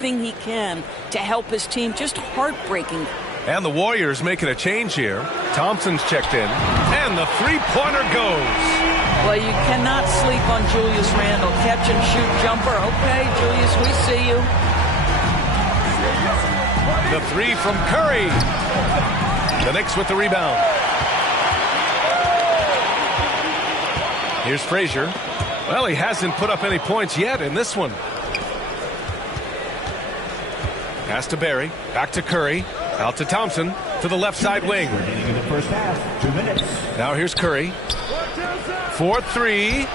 he can to help his team. Just heartbreaking. And the Warriors making a change here. Thompson's checked in, and the three-pointer goes. Well, you cannot sleep on Julius Randle. Catch and shoot jumper. Okay, Julius, we see you. The three from Curry. The Knicks with the rebound. Here's Frazier. Well, he hasn't put up any points yet in this one. Pass to Barry. Back to Curry. Out to Thompson. To the left side wing. In the first half, 2 minutes. Now here's Curry. 4-3.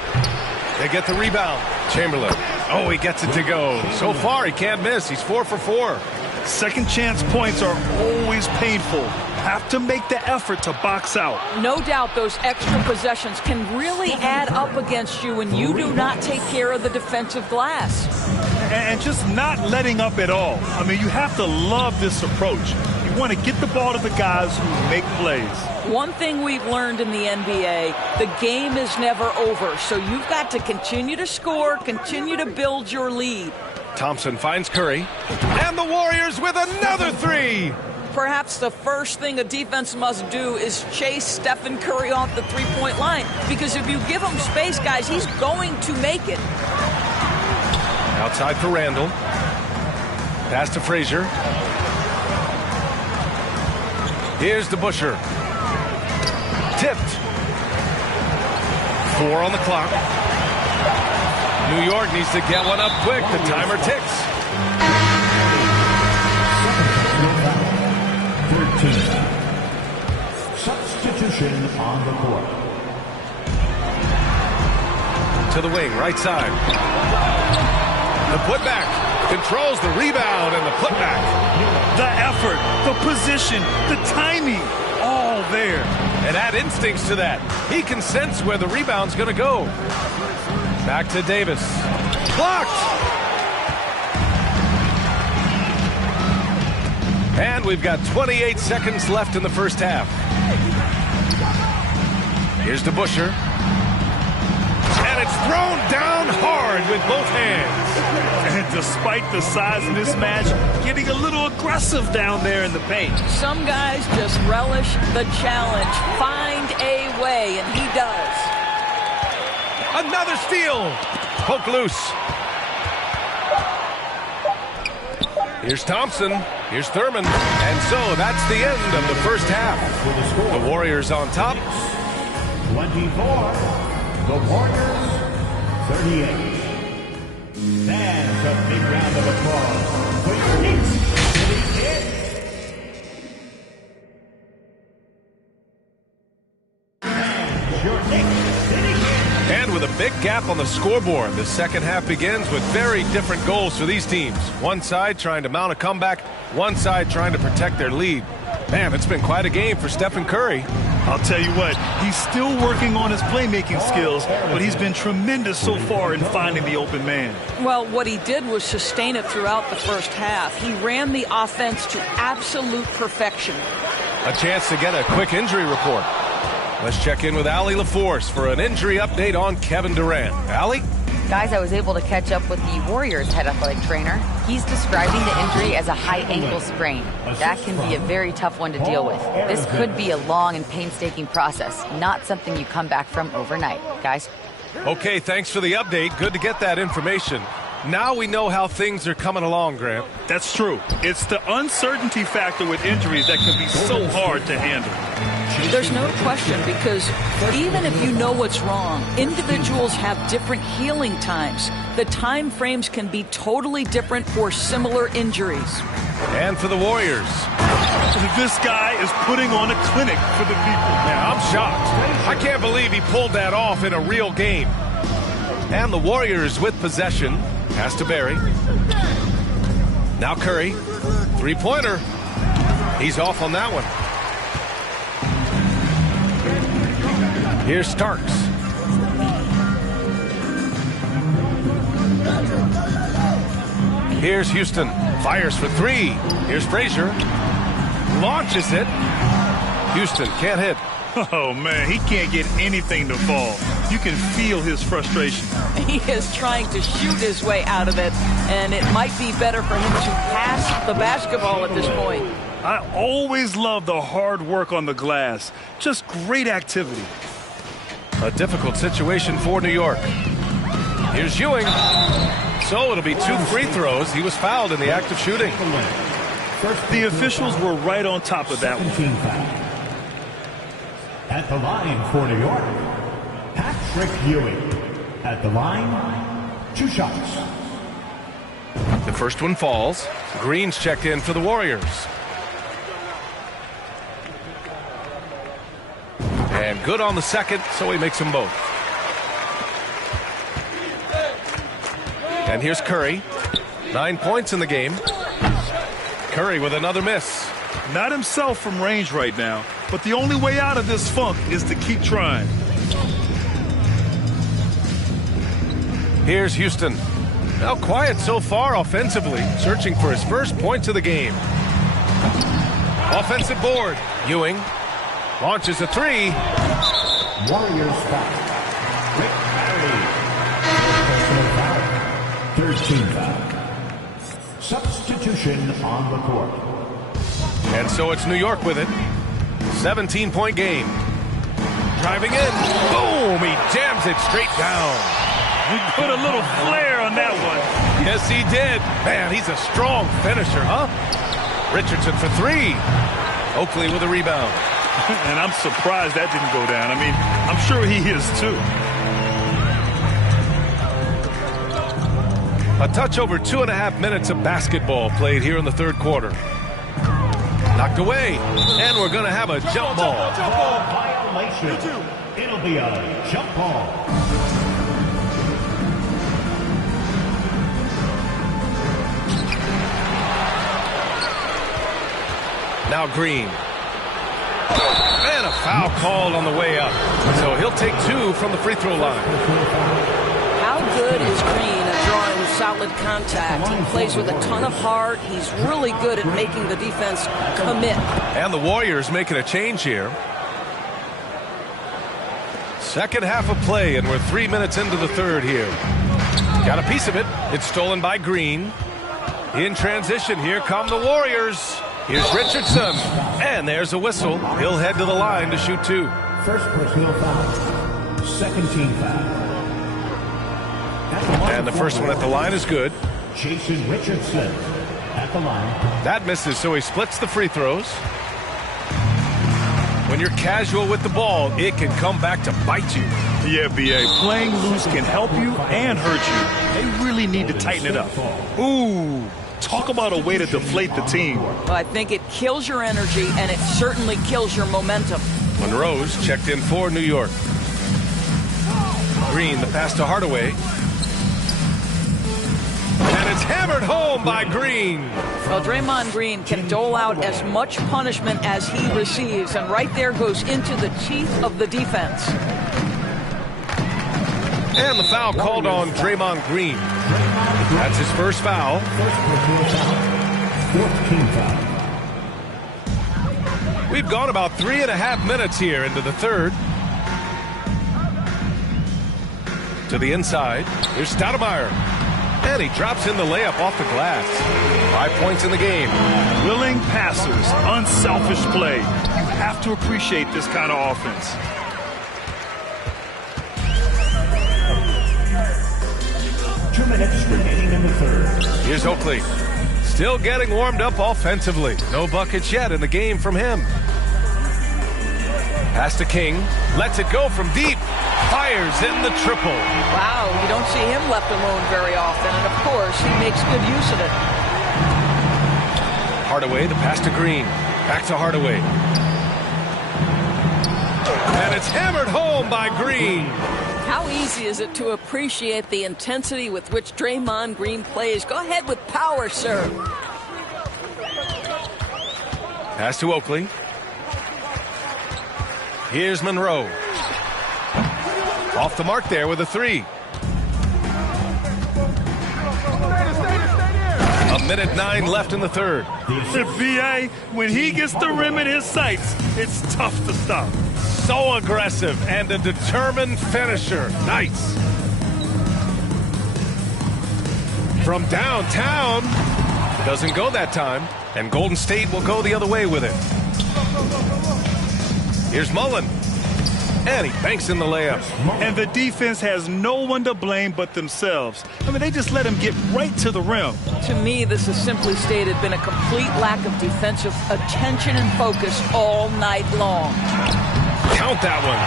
They get the rebound. Chamberlain. Oh, he gets it to go. So far, he can't miss. He's 4 for 4. Second chance points are always painful. Have to make the effort to box out. No doubt those extra possessions can really add up against you when you do not take care of the defensive glass. And just not letting up at all. I mean, you have to love this approach. You want to get the ball to the guys who make plays. One thing we've learned in the NBA, the game is never over. So you've got to continue to score, continue to build your lead. Thompson finds Curry. And the Warriors with another three. Perhaps the first thing a defense must do is chase Stephen Curry off the three-point line. Because if you give him space, guys, he's going to make it. Outside for Randle. Pass to Frazier. Here's the Busher. Tipped. 4 on the clock. New York needs to get one up quick. The timer ticks. 13. Substitution on the court. To the wing, right side. The putback. Controls the rebound and the putback. The effort, the position, the timing, all there. And add instincts to that. He can sense where the rebound's going to go. Back to Davis. Blocked! And we've got 28 seconds left in the first half. Here's the Busher. And it's thrown down hard with both hands. And despite the size mismatch, getting a little aggressive down there in the paint. Some guys just relish the challenge. Find a way, and he does. Another steal. Poke loose. Here's Thompson. Here's Thurman. And so that's the end of the first half. The Warriors on top. 24. The Warriors 38. And a big round of applause for your Knicks City and your Knicks City Kids. And with a big gap on the scoreboard, the second half begins with very different goals for these teams. One side trying to mount a comeback, one side trying to protect their lead. Man, it's been quite a game for Stephen Curry. I'll tell you what, he's still working on his playmaking skills, but he's been tremendous so far in finding the open man. Well, what he did was sustain it throughout the first half. He ran the offense to absolute perfection. A chance to get a quick injury report. Let's check in with Allie LaForce for an injury update on Kevin Durant. Allie? Guys, I was able to catch up with the Warriors head athletic trainer. He's describing the injury as a high ankle sprain. That can be a very tough one to deal with. This could be a long and painstaking process, not something you come back from overnight. Guys? Okay, thanks for the update. Good to get that information. Now we know how things are coming along, Grant. That's true. It's the uncertainty factor with injuries that can be so hard to handle. There's no question, because even if you know what's wrong, individuals have different healing times. The time frames can be totally different for similar injuries. And for the Warriors. This guy is putting on a clinic for the people. Yeah, I'm shocked. I can't believe he pulled that off in a real game. And the Warriors with possession. Pass to Barry. Now Curry. Three-pointer. He's off on that one. Here's Starks. Here's Houston. Fires for three. Here's Frazier. Launches it. Houston can't hit. Oh, man, he can't get anything to fall. You can feel his frustration. He is trying to shoot his way out of it, and it might be better for him to pass the basketball at this point. I always love the hard work on the glass. Just great activity. A difficult situation for New York. Here's Ewing. So it'll be 2 free throws. He was fouled in the act of shooting. The officials were right on top of that one. At the line for New York, Patrick Ewing. At the line, 2 shots. The first one falls. Green's checked in for the Warriors. And good on the second, so he makes them both. And here's Curry. 9 points in the game. Curry with another miss. Not himself from range right now, but the only way out of this funk is to keep trying. Here's Houston. Now quiet so far offensively, searching for his first points of the game. Offensive board. Ewing launches a 3. Warriors foul. Rick Barry. Personal foul. 13 foul. Substitution on the court. And so it's New York with it. 17-point game. Driving in. Boom! He jams it straight down. He put a little flair on that one. Yes, he did. Man, he's a strong finisher, huh? Richardson for 3. Oakley with a rebound. And I'm surprised that didn't go down. I mean, I'm sure he is too. A touch over 2.5 minutes of basketball played here in the third quarter. Knocked away, and we're going to have a jump ball. Violation. It'll be a jump ball. Now Green. And a foul called on the way up. So he'll take 2 from the free throw line. How good is Green at drawing solid contact? He plays with a ton of heart. He's really good at making the defense commit. And the Warriors making a change here. Second half of play, and we're 3 minutes into the third here. Got a piece of it. It's stolen by Green. In transition, here come the Warriors. Here's Richardson, and there's a whistle. He'll head to the line to shoot 2. First personal foul. Second team foul. And the first one at the line is good. Jason Richardson at the line. That misses, so he splits the free throws. When you're casual with the ball, it can come back to bite you. Yeah, B.A., playing loose can help you and hurt you. They really need to tighten it up. Ooh. Talk about a way to deflate the team. Well, I think it kills your energy, and it certainly kills your momentum. Monroe's checked in for New York. Green, the pass to Hardaway. And it's hammered home by Green. Well, Draymond Green can dole out as much punishment as he receives, and right there goes into the teeth of the defense. And the foul called on Draymond Green. That's his first foul. We've gone about 3.5 minutes here into the third. To the inside. Here's Stoudemire. And he drops in the layup off the glass. 5 points in the game. Willing passers, unselfish play. You have to appreciate this kind of offense. Minutes remaining in the third. Here's Oakley. Still getting warmed up offensively. No buckets yet in the game from him. Pass to King. Lets it go from deep. Fires in the triple. Wow, you don't see him left alone very often, and of course, he makes good use of it. Hardaway, the pass to Green. Back to Hardaway. And it's hammered home by Green. How easy is it to appreciate the intensity with which Draymond Green plays? Go ahead with power, sir. Pass to Oakley. Here's Monroe. Off the mark there with a 3. 1:09 left in the third. B.A., when he gets the rim in his sights, it's tough to stop. So aggressive and a determined finisher. Nice. From downtown. Doesn't go that time. And Golden State will go the other way with it. Here's Mullen. And he banks in the layup. And the defense has no one to blame but themselves. I mean, they just let him get right to the rim. To me, this has simply stated been a complete lack of defensive attention and focus all night long. Count that one.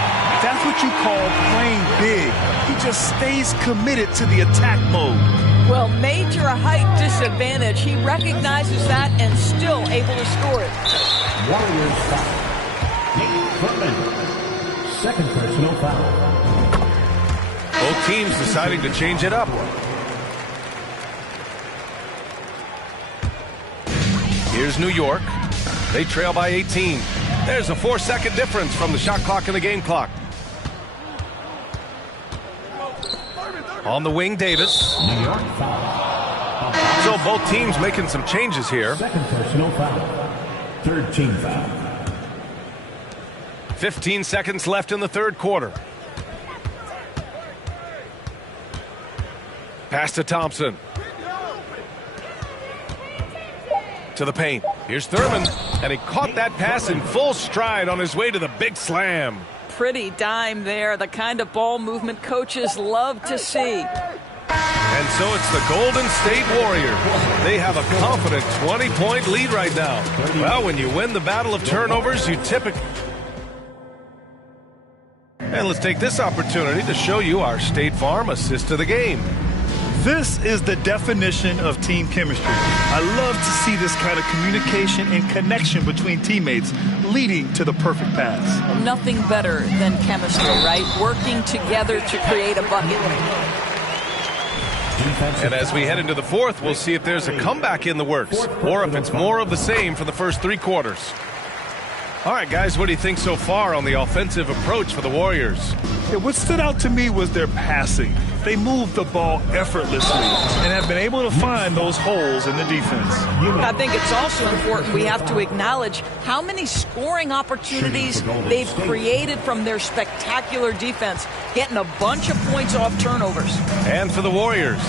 That's what you call playing big. He just stays committed to the attack mode. Well, major height disadvantage. He recognizes that and still able to score it. Warriors foul. Nate Furman. Second personal foul. Both teams deciding to change it up. Here's New York. They trail by 18. There's a 4-second difference from the shot clock and the game clock. On the wing, Davis. New York foul. So both teams making some changes here. Second personal foul. Third team foul. 15 seconds left in the third quarter. Pass to Thompson. To the paint. Here's Thurman. And he caught that pass in full stride on his way to the big slam. Pretty dime there. The kind of ball movement coaches love to see. And so it's the Golden State Warriors. They have a confident 20-point lead right now. Well, when you win the battle of turnovers, you typically... And let's take this opportunity to show you our State Farm assist of the game. This is the definition of team chemistry. I love to see this kind of communication and connection between teammates leading to the perfect pass. Nothing better than chemistry, right? Working together to create a bucket. And as we head into the fourth, we'll see if there's a comeback in the works or if it's more of the same for the first three quarters. All right, guys, what do you think so far on the offensive approach for the Warriors? Yeah, what stood out to me was their passing. They moved the ball effortlessly and have been able to find those holes in the defense. I think it's also important we have to acknowledge how many scoring opportunities they've created from their spectacular defense, getting a bunch of points off turnovers. And for the Warriors,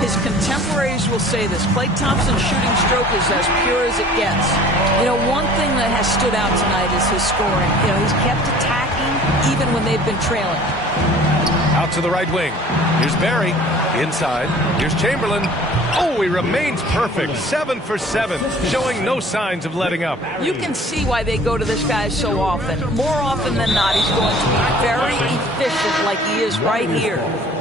his contemporaries will say this. Klay Thompson's shooting stroke is as pure as it gets. You know, one thing that has stood out tonight is his scoring. You know, he's kept attacking even when they've been trailing. Out to the right wing. Here's Barry. Inside. Here's Chamberlain. Oh, he remains perfect. 7 for 7, showing no signs of letting up. You can see why they go to this guy so often. More often than not, he's going to be very efficient like he is right here.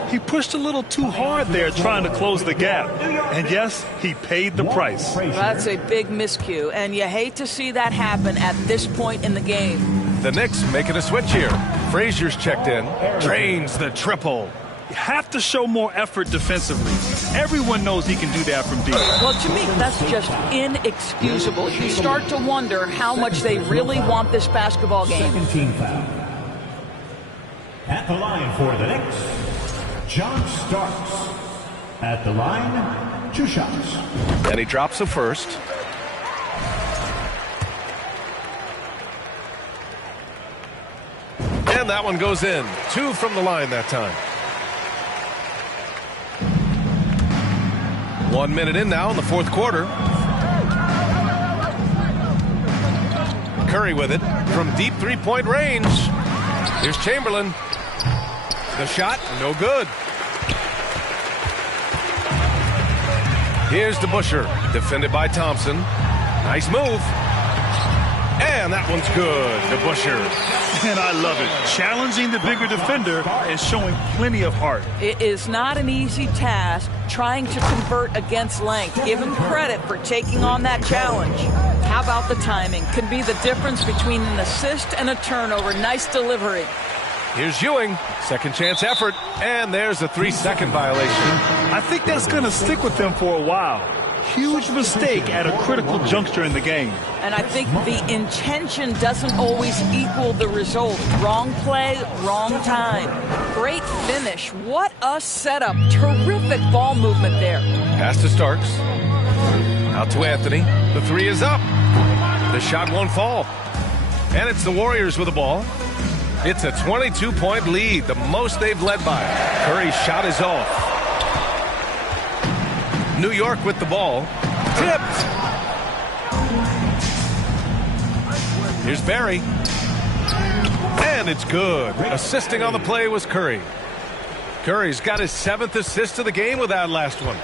He pushed a little too hard there trying to close the gap. And yes, he paid the price. That's a big miscue, and you hate to see that happen at this point in the game. The Knicks making a switch here. Frazier's checked in. Drains the triple. You have to show more effort defensively. Everyone knows he can do that from deep. Well, to me, that's just inexcusable. You start to wonder how much they really want this basketball game. Second team foul. At the line for the Knicks, John Starks. At the line, 2 shots. And he drops the first. And that one goes in. 2 from the line that time. 1 minute in now in the fourth quarter. Curry with it from deep three-point range. Here's Chamberlain. The shot, no good. Here's DeBusschere, defended by Thompson. Nice move. And that one's good, DeBusschere. And I love it. Challenging the bigger defender and showing plenty of heart. It is not an easy task trying to convert against length. Give him credit for taking on that challenge. How about the timing? Could be the difference between an assist and a turnover. Nice delivery. Here's Ewing. Second chance effort. And there's a 3-second violation. I think that's going to stick with them for a while. Huge mistake at a critical juncture in the game. And I think the intention doesn't always equal the result. Wrong play, wrong time. Great finish. What a setup. Terrific ball movement there. Pass to Starks. Out to Anthony. The 3 is up. The shot won't fall. And it's the Warriors with the ball. It's a 22-point lead, the most they've led by. Curry's shot is off. New York with the ball. Tipped. Here's Barry. And it's good. Assisting on the play was Curry. Curry's got his 7th assist of the game with that last one.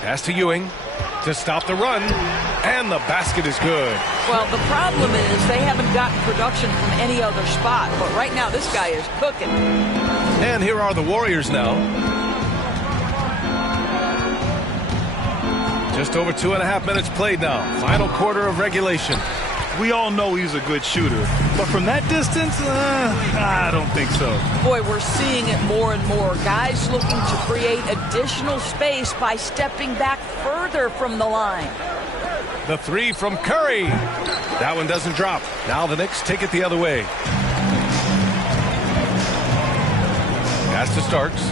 Pass to Ewing to stop the run. And the basket is good. Well, the problem is they haven't gotten production from any other spot. But right now, this guy is cooking. And here are the Warriors now. Just over 2.5 minutes played now. Final quarter of regulation. We all know he's a good shooter, but from that distance, I don't think so. Boy, we're seeing it more and more. Guys looking to create additional space by stepping back further from the line. The three from Curry. That one doesn't drop. Now the Knicks take it the other way. Pass to Starks.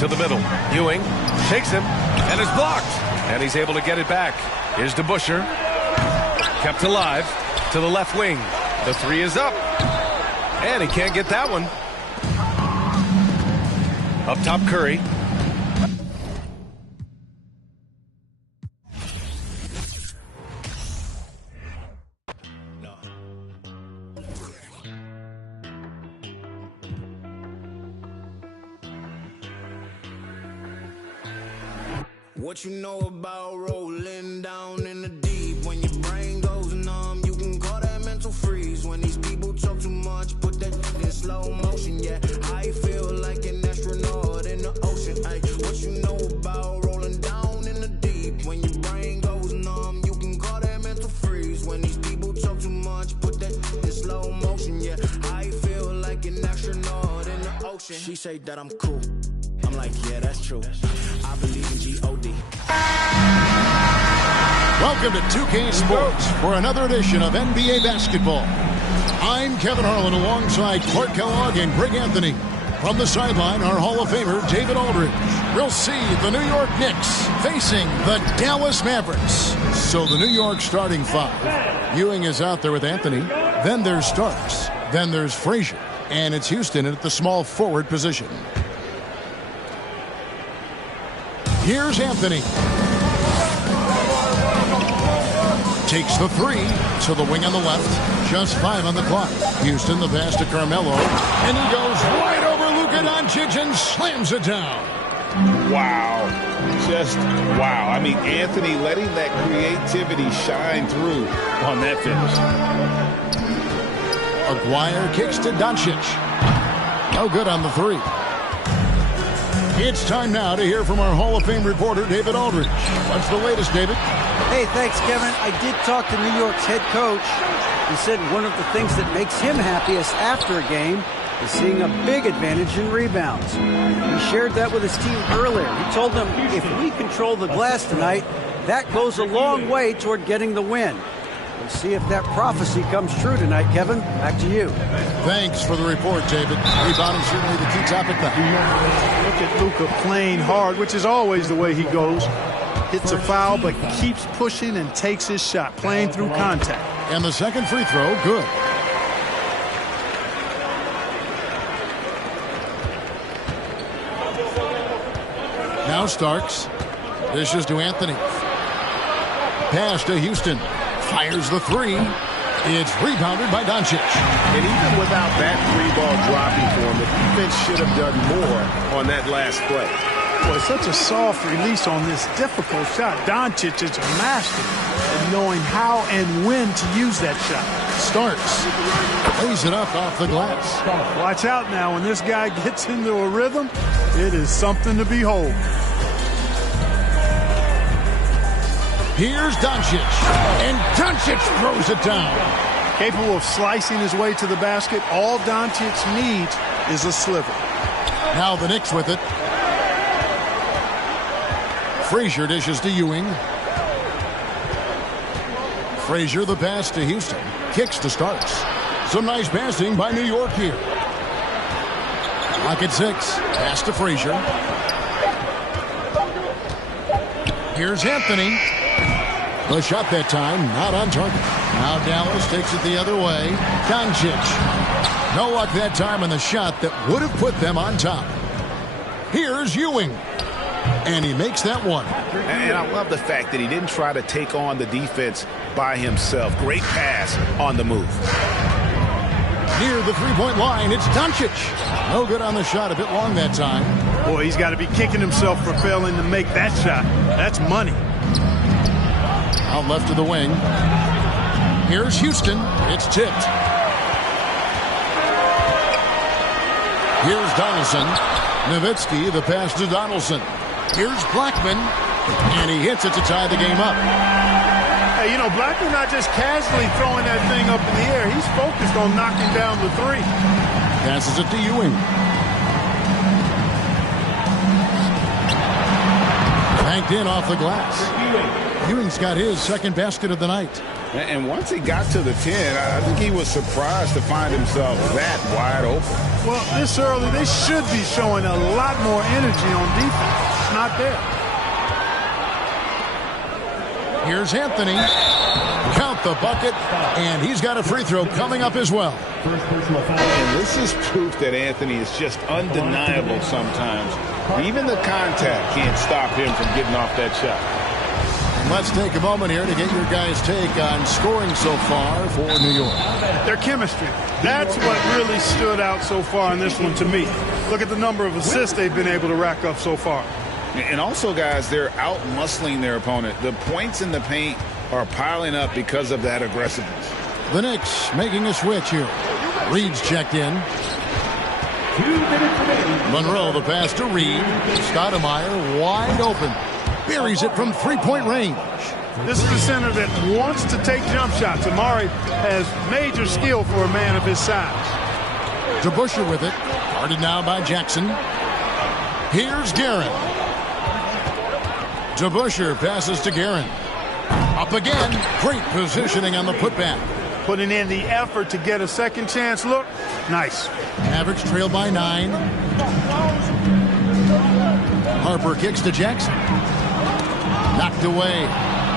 To the middle. Ewing shakes him and is blocked. And he's able to get it back. Here's DeBusschere. Kept alive to the left wing. The three is up. And he can't get that one. Up top, Curry. What you know about rolling down in the deep? When your brain goes numb, you can call that mental freeze. When these people talk too much, put that in slow motion. Yeah, I feel like an astronaut in the ocean. Ay, what you know about rolling down in the deep? When your brain goes numb, you can call that mental freeze. When these people talk too much, put that in slow motion. Yeah, I feel like an astronaut in the ocean. She say that I'm cool. I'm like, yeah, that's true. I believe in G-O-D. Welcome to 2K Sports for another edition of NBA basketball. I'm Kevin Harlan alongside Clark Kellogg and Greg Anthony. From the sideline, our Hall of Famer, David Aldridge. We'll see the New York Knicks facing the Dallas Mavericks. So the New York starting five. Ewing is out there with Anthony. Then there's Starks. Then there's Frazier. And it's Houston at the small forward position. Here's Anthony. Takes the three to the wing on the left. Just 5 on the clock. Houston, the pass to Carmelo. And he goes right over Luka Doncic and slams it down. Wow. Just wow. I mean, Anthony letting that creativity shine through on that finish. Aguirre kicks to Doncic. No good on the three. It's time now to hear from our Hall of Fame reporter, David Aldridge. What's the latest, David? Hey, thanks, Kevin. I did talk to New York's head coach. He said one of the things that makes him happiest after a game is seeing a big advantage in rebounds. He shared that with his team earlier. He told them, if we control the glass tonight, that goes a long way toward getting the win. We'll see if that prophecy comes true tonight, Kevin. Back to you. Thanks for the report, David. Rebounding certainly the key topic now. Look at Luka playing hard, which is always the way he goes. Hits a foul, but keeps pushing and takes his shot, playing through contact. And the second free throw, good. Now Starks. Dishes to Anthony. Pass to Houston. Fires the three. It's rebounded by Doncic. And even without that three ball dropping for him, the defense should have done more on that last play. Boy, such a soft release on this difficult shot. Doncic is a master of knowing how and when to use that shot. Starks lays it up off the glass. Watch out now. When this guy gets into a rhythm, it is something to behold. Here's Doncic, and Doncic throws it down. Capable of slicing his way to the basket, all Doncic needs is a sliver. Now the Knicks with it. Frazier dishes to Ewing. Frazier the pass to Houston. Kicks to Starks. Some nice passing by New York here. Clock at 6. Pass to Frazier. Here's Anthony. The shot that time not on target. Now Dallas takes it the other way. Doncic. No luck that time on the shot that would have put them on top. Here's Ewing. And he makes that one. And I love the fact that he didn't try to take on the defense by himself. Great pass on the move. Near the three-point line, it's Doncic. No good on the shot, a bit long that time. Boy, he's got to be kicking himself for failing to make that shot. That's money. Out left to the wing. Here's Houston. It's tipped. Here's Donaldson. Nowitzki, the pass to Donaldson. Here's Blackman. And he hits it to tie the game up. Hey, you know, Blackman not just casually throwing that thing up in the air. He's focused on knocking down the three. Passes it to Ewing. Banked in off the glass. Ewing's got his second basket of the night. And once he got to the 10, I think he was surprised to find himself that wide open. Well, this early, they should be showing a lot more energy on defense. It's not there. Here's Anthony. Count the bucket. And he's got a free throw coming up as well. And this is proof that Anthony is just undeniable sometimes. Even the contact can't stop him from getting off that shot. Let's take a moment here to get your guys' take on scoring so far for New York. Their chemistry. That's what really stood out so far in this one to me. Look at the number of assists they've been able to rack up so far. And also, guys, they're out-muscling their opponent. The points in the paint are piling up because of that aggressiveness. The Knicks making a switch here. Reed's checked in. Monroe, the pass to Reed. Stoudemire wide open. Buries it from three-point range. This is a center that wants to take jump shots. Amari has major skill for a man of his size. DeBusschere with it. Guarded now by Jackson. Here's Guerin. DeBusschere passes to Guerin. Up again. Great positioning on the putback. Putting in the effort to get a second chance look. Nice. Mavericks trail by 9. Harper kicks to Jackson. Knocked away.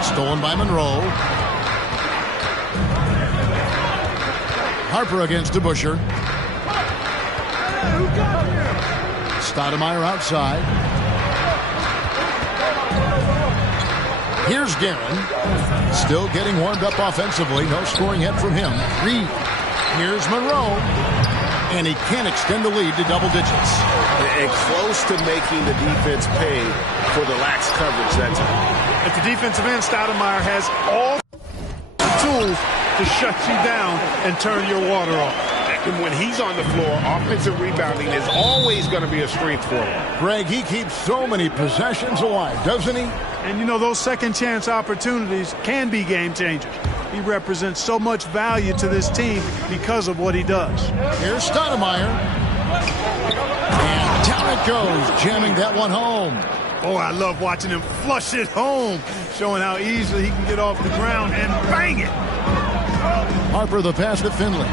Stolen by Monroe. Harper against DeBusschere. Stoudemire outside. Here's Guerin. Still getting warmed up offensively. No scoring yet from him. Reed. Here's Monroe. And he can't extend the lead to double digits. And close to making the defense pay for the lax coverage that time. At the defensive end, Stoudemire has all the tools to shut you down and turn your water off. And when he's on the floor, offensive rebounding is always going to be a strength for him. Greg, he keeps so many possessions alive, doesn't he? And you know, those second chance opportunities can be game changers. He represents so much value to this team because of what he does. Here's Stoudemire. And down it goes, jamming that one home. Oh, I love watching him flush it home, showing how easily he can get off the ground and bang it. Harper the pass to Finley.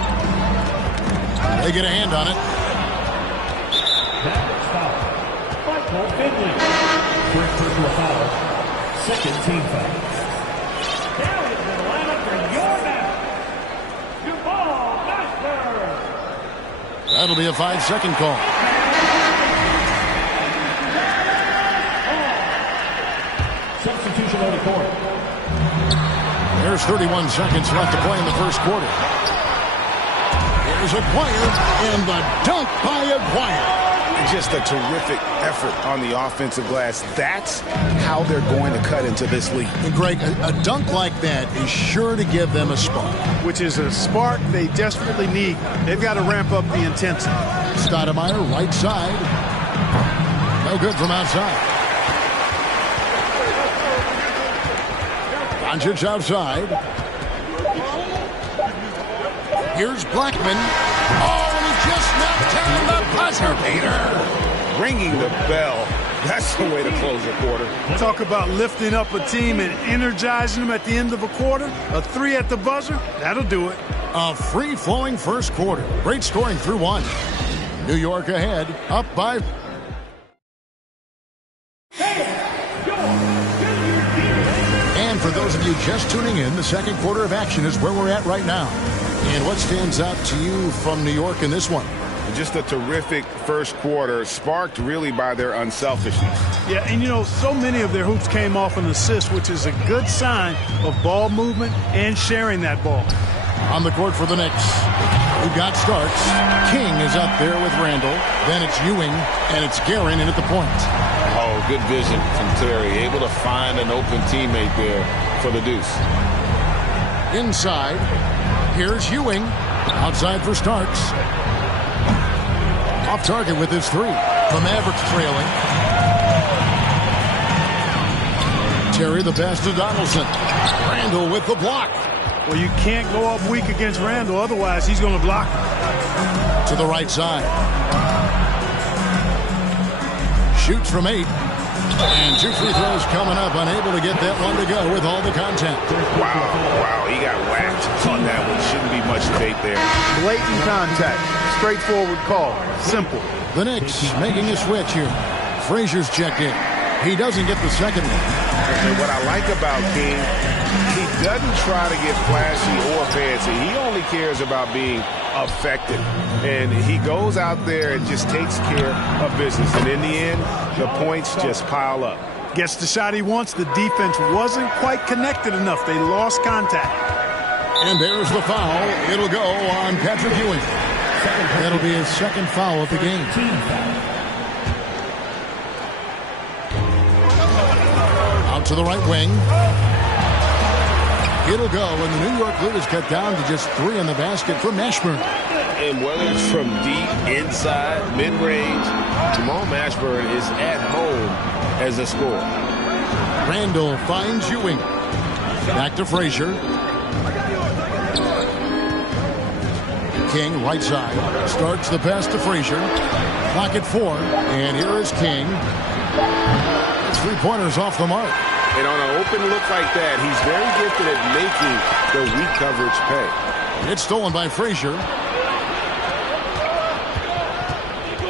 They get a hand on it. Michael Finley. First personal foul. Second team foul. Down into the lineup for your man. Nasser. That'll be a 5-second call. Substitution on the court. There's 31 seconds left to play in the first quarter. Here's Aguirre, and the dunk by Aguirre. Just a terrific effort on the offensive glass. That's how they're going to cut into this lead. And Greg, a dunk like that is sure to give them a spark. Which is a spark they desperately need. They've got to ramp up the intensity. Stoudemire, right side. No good from outside. Doncic outside. Here's Blackman. Oh, and he just knocked down the buzzer beater. Ringing the bell. That's the way to close a quarter. Talk about lifting up a team and energizing them at the end of a quarter. A 3 at the buzzer, that'll do it. A free-flowing first quarter. Great scoring through 1. New York ahead, up by... for those of you just tuning in, the second quarter of action is where we're at right now. And what stands out to you from New York in this one? Just a terrific first quarter, sparked really by their unselfishness. Yeah, and you know, so many of their hoops came off an assist, which is a good sign of ball movement and sharing that ball. On the court for the Knicks, we've got Starks. King is up there with Randall. Then it's Ewing, and it's Guerin in at the point. Oh, good vision from Terry. Able to find an open teammate there for the deuce. Inside, here's Ewing. Outside for Starks. Off target with his three. The Mavericks trailing. Terry the pass to Donaldson. Randall with the block. Well, you can't go up weak against Randall, otherwise he's going to block him. To the right side. Shoots from 8. And 2 free throws coming up. Unable to get that one to go with all the contact. Wow, he got whacked on that one. Shouldn't be much debate there. Blatant contact. Straightforward call. Simple. The Knicks making a switch here. Frazier's checked in. He doesn't get the second one. And what I like about King, he doesn't try to get flashy or fancy. He only cares about being effective. And he goes out there and just takes care of business. And in the end, the points just pile up. Gets the shot he wants. The defense wasn't quite connected enough. They lost contact. And there's the foul. It'll go on Patrick Ewing. That'll be his second foul of the game. Out to the right wing. It'll go, and the New York lead is cut down to just 3 in the basket for Mashburn. And whether it's from deep, inside, mid-range, Jamal Mashburn is at home as a scorer. Randall finds Ewing. Back to Frazier. King, right side. Starts the pass to Frazier. Clock at 4. And here is King. 3-pointers off the mark. And on an open look like that, he's very gifted at making the weak coverage pay. It's stolen by Frazier.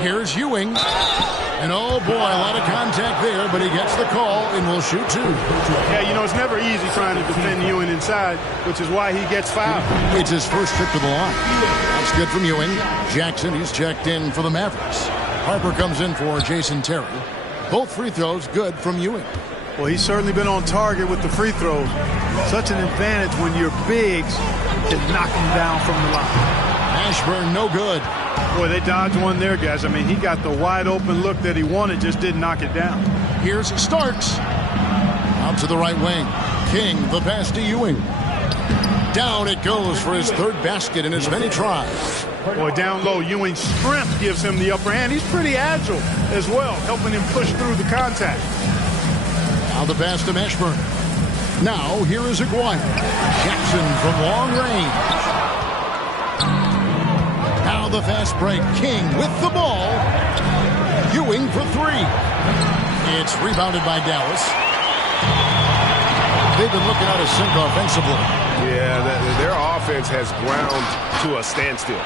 Here's Ewing. And oh boy, a lot of contact there, but he gets the call and will shoot 2. Yeah, you know, it's never easy trying to defend Ewing inside, which is why he gets fouled. It's his first trip to the line. That's good from Ewing. Jackson, he's checked in for the Mavericks. Harper comes in for Jason Terry. Both free throws good from Ewing. Well, he's certainly been on target with the free throws. Such an advantage when your bigs can knock him down from the line. Mashburn, no good. Boy, they dodged one there, guys. I mean, he got the wide open look that he wanted, just didn't knock it down. Here's Starks. Out to the right wing. King, the pass to Ewing. Down it goes for his 3rd basket in as many tries. Boy, down low, Ewing's strength gives him the upper hand. He's pretty agile as well, helping him push through the contact. Now the pass to Mashburn. Now here is Aguirre. Jackson from long range. Now the fast break. King with the ball. Ewing for 3. It's rebounded by Dallas. They've been looking out of sync offensively. Yeah, their offense has ground to a standstill.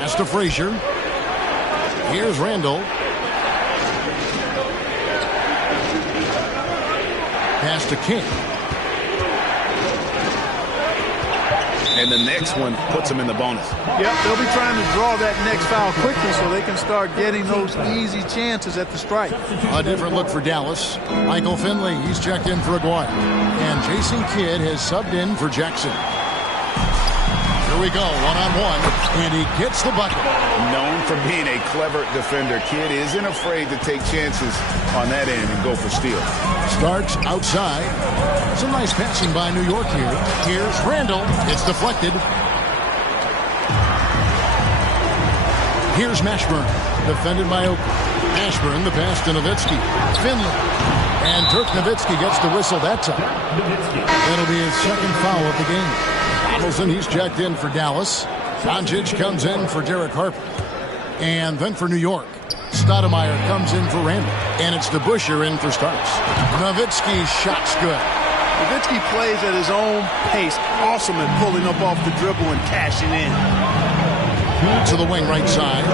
Pass to Frazier. Here's Randall. Pass to King. And the next one puts him in the bonus. Yep, they'll be trying to draw that next foul quickly so they can start getting those easy chances at the strike. A different look for Dallas. Michael Finley, he's checked in for Aguirre. And Jason Kidd has subbed in for Jackson. Here we go, one-on-one, and he gets the bucket. Known for being a clever defender, Kidd isn't afraid to take chances on that end and go for steal. Starks outside. Some nice passing by New York here. Here's Randall. It's deflected. Here's Mashburn, defended by Oakley. Mashburn, the pass to Nowitzki. Finley. And Dirk Nowitzki gets the whistle that time. That'll be his 2nd foul of the game. Donaldson, he's checked in for Dallas. Doncic comes in for Derek Harper. And then for New York, Stoudemire comes in for Randall. And it's DeBusschere in for Starks. Nowitzki's shot's good. Nowitzki plays at his own pace. Awesome at pulling up off the dribble and cashing in. To the wing right side.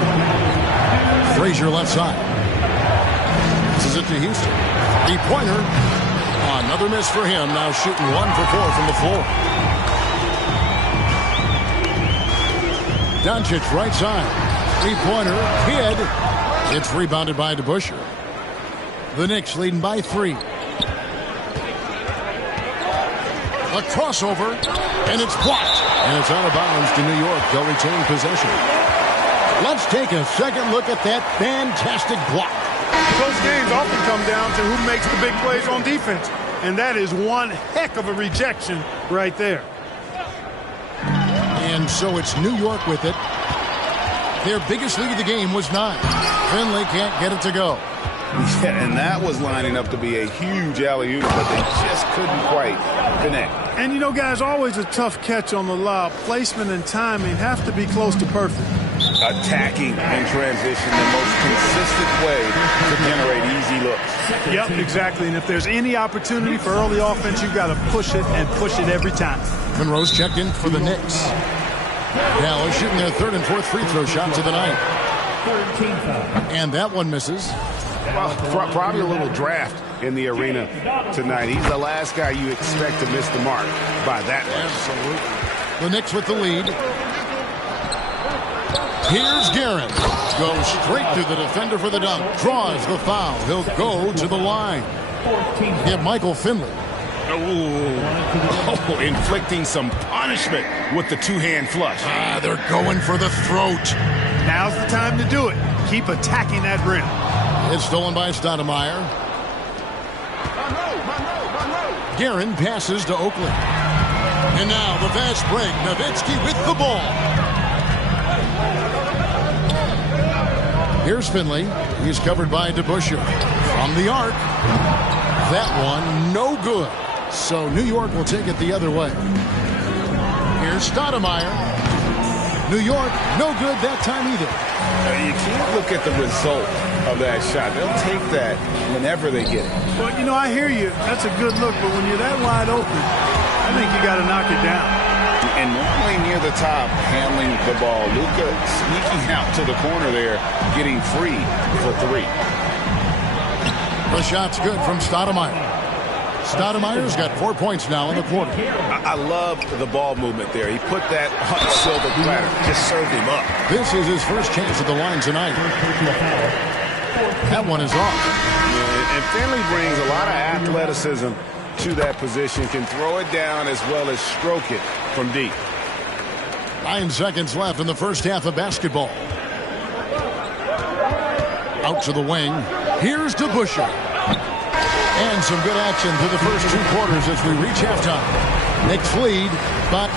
Frazier left side. This is it to Houston. Three-pointer. Another miss for him. Now shooting 1 for 4 from the floor. Doncic right side. Three-pointer. Kid. It's rebounded by DeBusschere. The Knicks leading by 3. A crossover, and it's blocked. And it's out of bounds to New York. They'll retain possession. Let's take a second look at that fantastic block. Close games often come down to who makes the big plays on defense. And that is one heck of a rejection right there. And so it's New York with it. Their biggest lead of the game was 9. Finley can't get it to go. Yeah, and that was lining up to be a huge alley-oop, but they just couldn't quite connect. And, you know, guys, always a tough catch on the lob. Placement and timing have to be close to perfect. Attacking in transition, the most consistent way to generate easy looks. Yep, exactly. And if there's any opportunity for early offense, you've got to push it and push it every time. Monroe's checked in for the Knicks. Dallas shooting their 3rd and 4th free throw shots of the night. And that one misses. Well, probably a little draft in the arena tonight. He's the last guy you expect to miss the mark by that much. Absolutely. The Knicks with the lead. Here's Guerin. Goes straight to the defender for the dunk. Draws the foul. He'll go to the line. Get Michael Finley. Oh, inflicting some punishment with the two-hand flush. They're going for the throat. Now's the time to do it. Keep attacking that rim. It's stolen by Stoudemire. Guerin passes to Oakley. And now the fast break. Nowitzki with the ball. Here's Finley. He's covered by DeBusschere. From the arc. That one no good. So New York will take it the other way. Here's Stoudemire. New York, no good that time either. You can't look at the result of that shot. They'll take that whenever they get it. Well, you know, I hear you. That's a good look, but when you're that wide open, I think you got to knock it down. And normally near the top, handling the ball. Luka sneaking out to the corner there, getting free for 3. The shot's good from Stoudemire. Stoudemire's got 4 points now in the quarter. I love the ball movement there. He put that on a silver platter, just served him up. This is his first chance at the line tonight. That one is off. Yeah, and Finley brings a lot of athleticism to that position, can throw it down as well as stroke it from deep. 9 seconds left in the first half of basketball. Out to the wing. Here's DeBusschere. And some good action through the first 2 quarters as we reach halftime. Knicks lead, but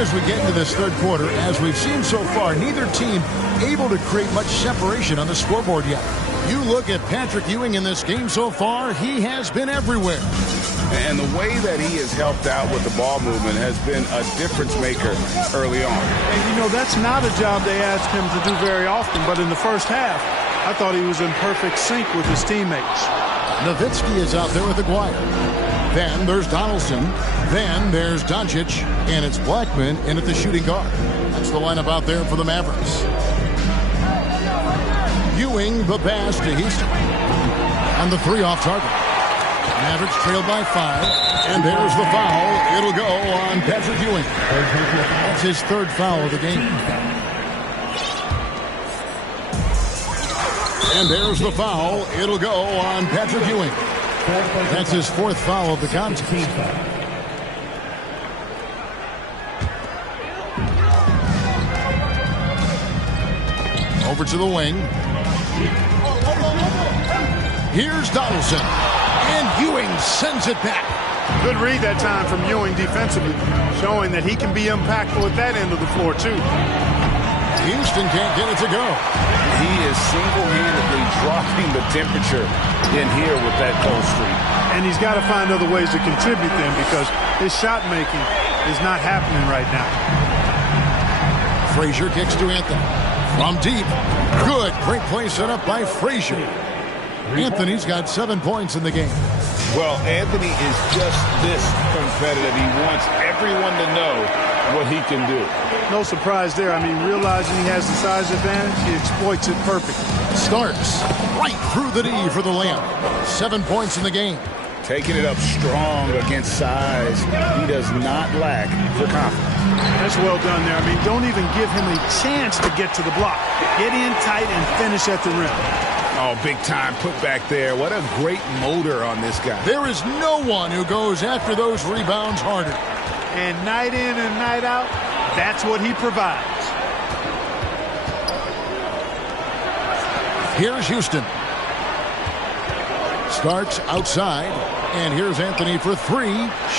as we get into this third quarter, as we've seen so far, neither team able to create much separation on the scoreboard yet. You look at Patrick Ewing in this game so far, he has been everywhere. And the way that he has helped out with the ball movement has been a difference maker early on. And, you know, that's not a job they asked him to do very often, but in the first half, I thought he was in perfect sync with his teammates. Nowitzki is out there with Aguirre. Then there's Donaldson. Then there's Doncic. And it's Blackman in at the shooting guard. That's the lineup out there for the Mavericks. Ewing, the pass to Houston. And the 3 off target. Mavericks trailed by 5. And there's the foul. It'll go on Patrick Ewing. That's his 3rd foul of the game. And there's the foul. It'll go on Patrick Ewing. That's his 4th foul of the contest. Over to the wing. Here's Donaldson. And Ewing sends it back. Good read that time from Ewing defensively, showing that he can be impactful at that end of the floor, too. Houston can't get it to go. He is single-handedly dropping the temperature in here with that cold streak. And he's got to find other ways to contribute then, because his shot making is not happening right now. Frazier kicks to Anthony. From deep. Good. Great play set up by Frazier. Anthony's got 7 points in the game. Well, Anthony is just this competitive. He wants everyone to know what he can do. No surprise there. I mean, realizing he has the size advantage, he exploits it perfectly. Starks right through the D for the layup. 7 points in the game. Taking it up strong against size. He does not lack for confidence. That's well done there. I mean, don't even give him a chance to get to the block. Get in tight and finish at the rim. Oh, big time put back there. What a great motor on this guy. There is no one who goes after those rebounds harder. And night in and night out, that's what he provides. Here's Houston. Starks outside. And here's Anthony for 3.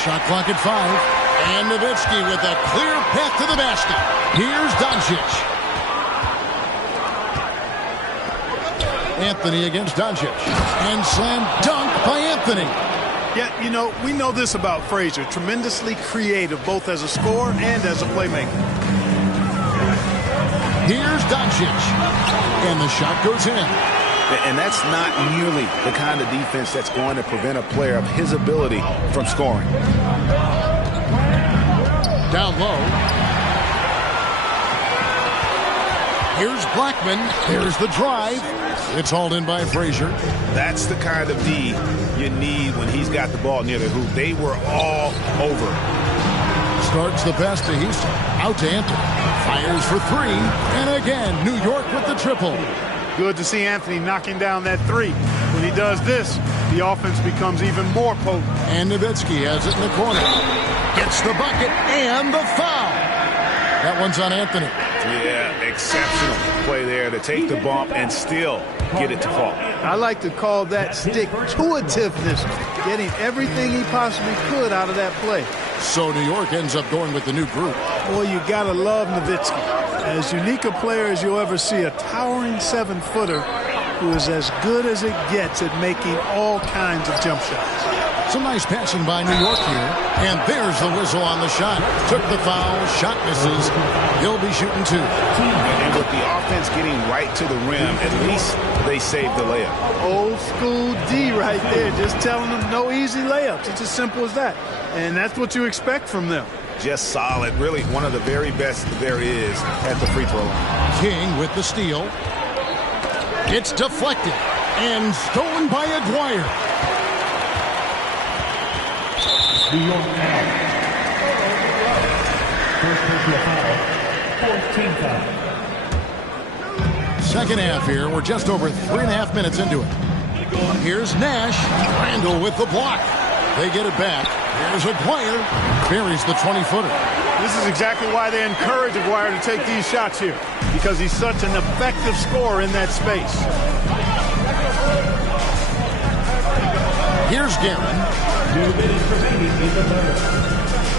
Shot clock at 5. And Nowitzki with a clear path to the basket. Here's Doncic. Anthony against Doncic. And slam dunk by Anthony. Yeah, you know, we know this about Frazier. Tremendously creative, both as a scorer and as a playmaker. Here's Doncic. And the shot goes in. And that's not nearly the kind of defense that's going to prevent a player of his ability from scoring. Down low. Here's Blackman. There's the drive. It's hauled in by Frazier. That's the kind of D you need when he's got the ball near the hoop. They were all over. Starts the pass to Houston. Out to Anthony. Fires for 3. And again, New York with the triple. Good to see Anthony knocking down that 3. When he does this, the offense becomes even more potent. And Nowitzki has it in the corner. Gets the bucket and the foul. That one's on Anthony. Yeah, exceptional play there to take the bump and still get it to fall. I like to call that stick-to-itiveness, getting everything he possibly could out of that play. So New York ends up going with the new group. Boy, you gotta love Nowitzki. As unique a player as you'll ever see, a towering 7-footer who is as good as it gets at making all kinds of jump shots. Some nice passing by New York here. And there's the whistle on the shot. Took the foul. Shot misses. He'll be shooting 2. And with the offense getting right to the rim, at least they saved the layup. Old school D right there. Just telling them no easy layups. It's as simple as that. And that's what you expect from them. Just solid. Really one of the very best there is at the free throw line. King with the steal. It's deflected. And stolen by Aguirre. New York foul. First personal foul. 14th foul. Second half here. We're just over 3.5 minutes into it. Here's Nash. Randall with the block. They get it back. Here's Aguirre. Buries the 20-footer. This is exactly why they encourage Aguirre to take these shots here, because he's such an effective scorer in that space. Here's Guerin. 2 minutes remaining in the third.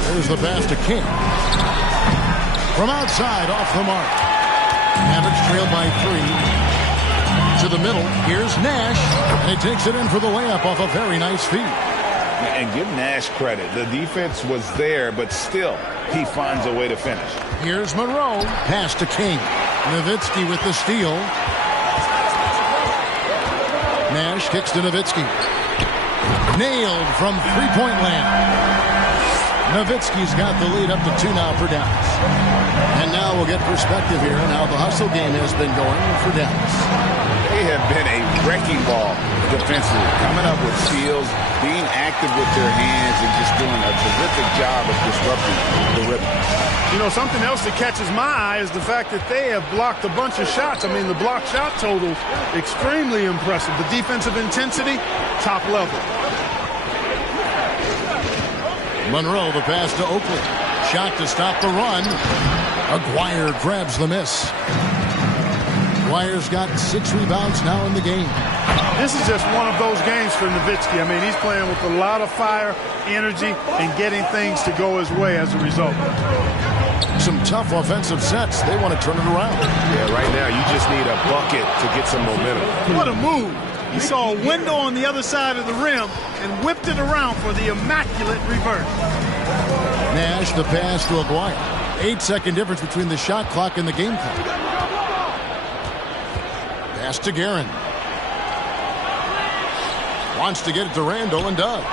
There's the pass to King. From outside, off the mark. Mavericks trailed by 3. To the middle, here's Nash. And he takes it in for the layup off a very nice feed. And give Nash credit. The defense was there, but still, he finds a way to finish. Here's Monroe. Pass to King. Nowitzki with the steal. Nash kicks to Nowitzki. Nailed from three-point land. Nowitzki's got the lead up to 2 now for Dallas. And now we'll get perspective here on how the hustle game has been going for Dallas. They have been a wrecking ball defensively, coming up with steals, being active with their hands, and just doing a terrific job of disrupting the rhythm. You know, something else that catches my eye is the fact that they have blocked a bunch of shots. I mean, the block shot total, extremely impressive. The defensive intensity, top level. Monroe, the pass to Oakley. Shot to stop the run. Aguirre grabs the miss. Aguirre's got 6 rebounds now in the game. This is just one of those games for Nowitzki. I mean, he's playing with a lot of fire, energy, and getting things to go his way as a result. Some tough offensive sets. They want to turn it around. Yeah, right now you just need a bucket to get some momentum. What a move. He saw a window on the other side of the rim and whipped it around for the immaculate reverse. Nash, the pass to Aguirre. 8-second difference between the shot clock and the game clock. Pass to Guerin. Wants to get it to Randall and does.